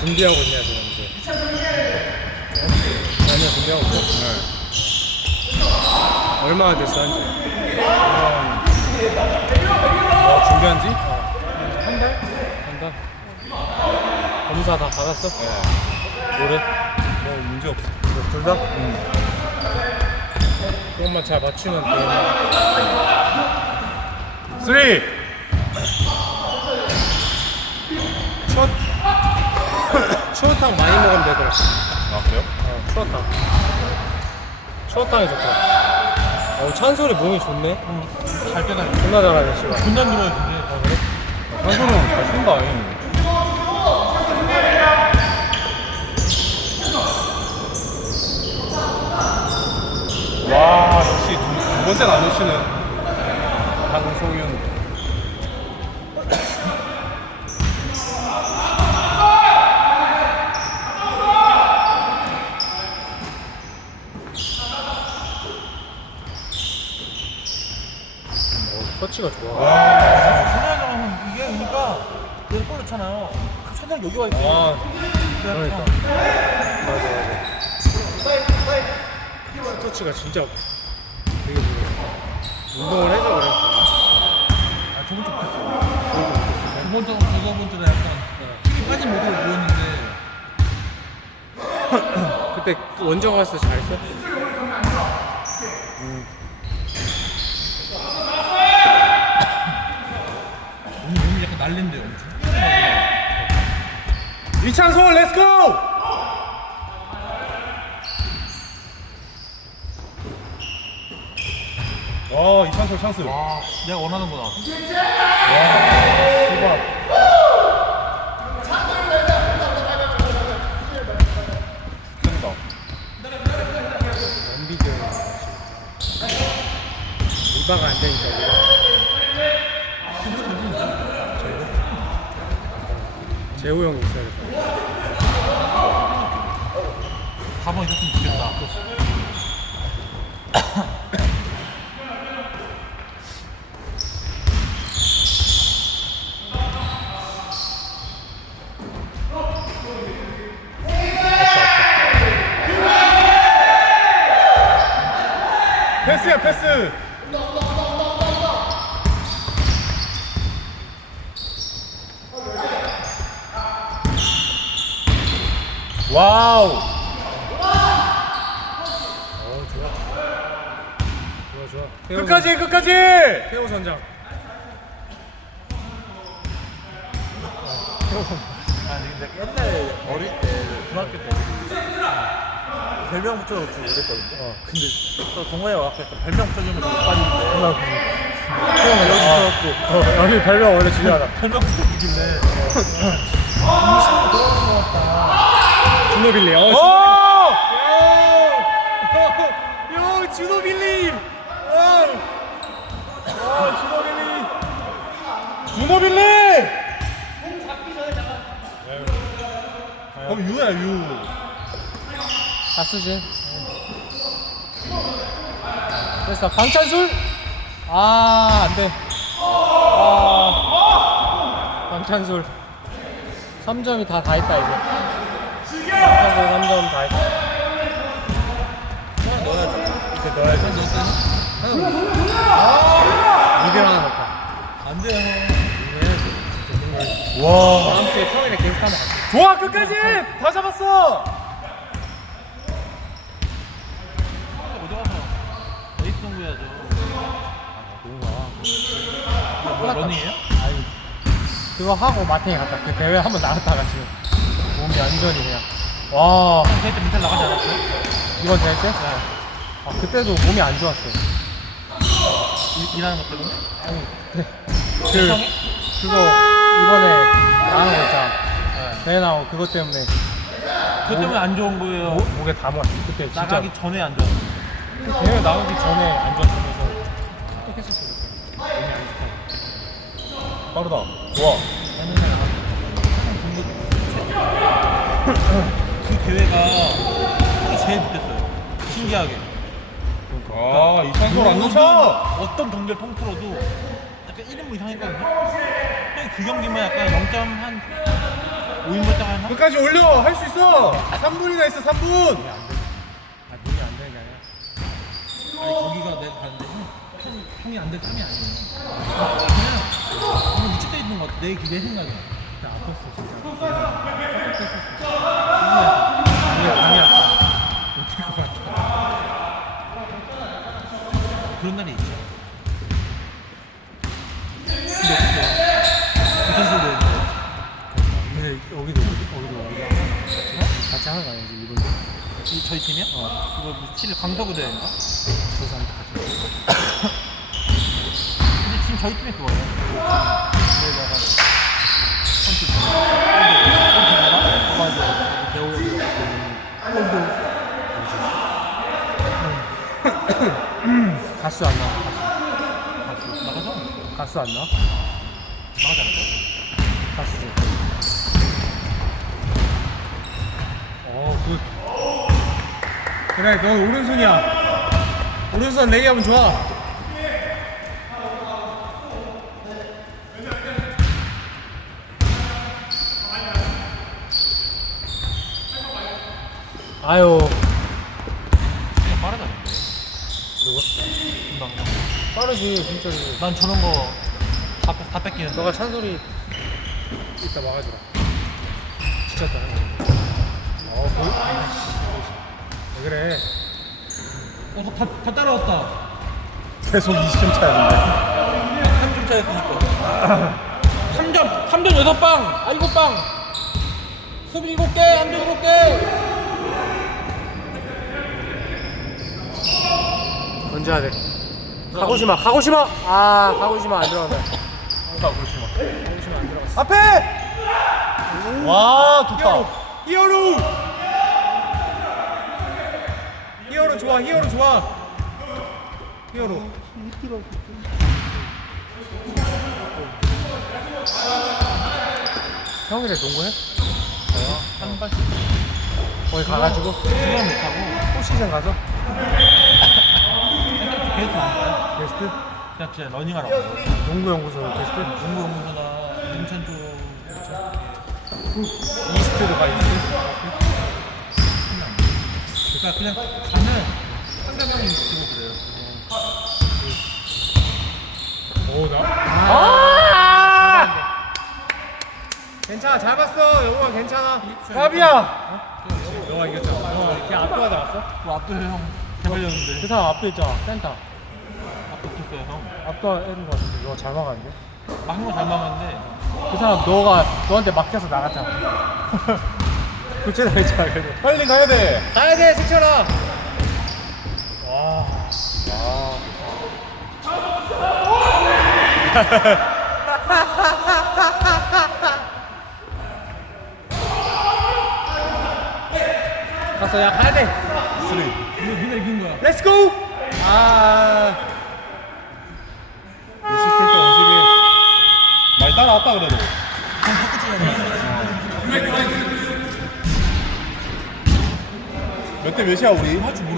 준비하고 있냐 지금 이제 전혀 준비하고 있고 네. 얼마나 됐어 한지 아, 어, 준비한지 어. 한 달? 한달 검사 다 받았어? 네. 올해? 뭐 문제 없어 뭐, 둘 다? 응 그것만 잘 맞추면 3 추어탕 많이 먹으면 되더라. 아, 그래요? 어, 추어탕. 추어탕이 좋다. 어, 찬솔이 몸이 좋네. 잘 때다. 존나 잘하네, 씨발. 분단 들어야. 아, 그래? 찬솔은 잘 쓴다. 잉. 와, 역시 두, 두안 놓치는 강소윤. 어, 터치가 좋아. 분야장은 이게 그러니까 얘를 골 넣잖아요. 그 천장 여기 와 있어. 아, 그러니까. 맞아, 맞아. 터치가 진짜 되게 좋아. 운동을 해서 그래. 아 저번 주 못했어. 두 번째 두 번째는 약간 힘이 빠진 모습을 보였는데 그때 원정 갔을 때 잘했어? 오늘 몸이 약간 날린대요. 엄청. 이찬솔, 렛츠고! 와, 이찬솔 찬스. 와 내가 원하는 거다. 된다. 원비디오 리바가 안 되니까 재호 형이 있어야 돼. 4번 있었으면 좋겠다. 패스야, 패스! 와우! 어 좋아. 좋아 좋아. 태호 끝까지, 끝까지! 선- 태호 선장. 아니 근데 옛날에 어릴 때 중학교 때 별명 붙여주고 그랬거든요. 어. 근데 또 동호회 와서 약간 별명 붙여주면 좀 빠지는데 형아 형은 여기 있어갖고 어, 여기 별명 원래 중요하다. 별명 붙여주길래 음식으로 돌아오는 것 같다. 준호빌리. 어. 오! 형, 형 준호빌리. 준호빌리! 그럼 유야, 유. 다 쓰지. 됐어. 방찬술? 아, 안 돼. 아, 방찬술. 3점이 다다 있다, 이제. 방찬술 3점 다. 하나 넣어야지. 이제 넣어야지. 미들 하나 넣자. 안 돼요. 와. 다음 주에 평일에 하면 안 돼. 좋아, 끝까지! 다 잡았어! 뭐 러닝이에요? 아니, 그거 하고 마탱이 갔다. 그 대회 한번 나갔다가 지금 몸이 완전히 그냥. 와, 대회 때 멘탈 나가지 않았어요? 이번 대회 때? 아, 그때도 몸이 안 좋았어요. 일- 일하는 것 때문에? 아니, 그, 그, 그거 이번에 나간 거 있잖아. 대회 나오고 그것 때문에 그것 때문에 안 좋은 거예요. 목, 목에 다 모았어. 그때 진짜. 나가기 전에 안 좋았어요. 그 대회 나오기 전에 안 좋았으면서 어떻겠었어. 몸이 안 좋다고. 빠르다. 좋아. 그 대회가 제일 못했어요. 신기하게. 아, 이찬솔 안 놓쳐! 어떤 경기를 통틀어도 약간 1인분 이상 했거든요. 형이 그 경기만 약간 0.한 5 5인 벌당 하나? 끝까지 올려 할 수 있어 3분이나 있어 3분 아 눈이 안 되는 게 아니라 아니 거기가 내가 봤는데 형, 형 형이 안될 탐이 아니에요. 그냥 너무 위축돼 있는 것 같아. 내, 내 생각에. 진짜 아팠어 진짜 그런 날이 있죠. 근데 어떡해요? 그 선수도 있는데. 근데 여기도 여기도 여기도 여기도 같이 하는 거 아니지 이분들 이 저희 팀이요? 어. 이거 7일 강서구 대회인가? 저 사람들 같이 근데 지금 저희 팀이 그거예요. 대회다가 펀치. 펀치다가 맞아. 배우. 가수 안 나와. 나가서 가수 안 나와? 나가지 않을까? 가수지. 어굿. 그래 넌 오른손이야. 오른손 레이업은 좋아 아유 그냥 빠르다 근데. 누구? 금방. 빠르지 진짜 난 저런 거다 다 뺏기는. 너가 찬소리 이따 막아주라 진짜 거 어, 뭐? 왜 그래 어, 다, 다 따라왔다. 계속 20점 차였는데 3점 차였으니까. 3점, 3점 6방, 아 7방. 수비 7개, 안점 7개. 던져야 돼. 가고시마 가고시마! 아 가고시마 안 들어간다. 가고시마. 안 들어갔어 앞에! 와 좋다. 히어로 히어로! 좋아 히어로 좋아. 히어로. 형이래 농구해? 한 발씩. 거기 가가지고? 중간 못하고. 포시즌 가서 계속 안 게스트? 그냥 진짜 러닝하라고. 농구 연구소 게스트? 농구 연구소나 인천 쪽. 이스트도 가 이스트? 그러니까 그냥 가면 상대방이 지고 그래요. 오나? 아! 괜찮아 잘 봤어. 영호가 괜찮아. 갑이야. 영호가 이겼잖아. 영호가 걔 압도가 나왔어? 뭐 앞도 형 개발렸는데. 그 사람 압도 있잖아. 센터 붙었어요 형. 압도 했는 거 같은데 너잘 막았는데 막한거잘 막았는데. 그 사람 너가 너한테 막혀서 나갔잖아 그치 나했잖아 그래도 빨리 가야 돼 가야 돼 승철아 와 갔어 야 가야 돼 쓰리 누가 이긴 거야? 렛츠 고! 아 따라왔다 그래도 형 자꾸 찍어야 몇대 몇이야 우리? 모르는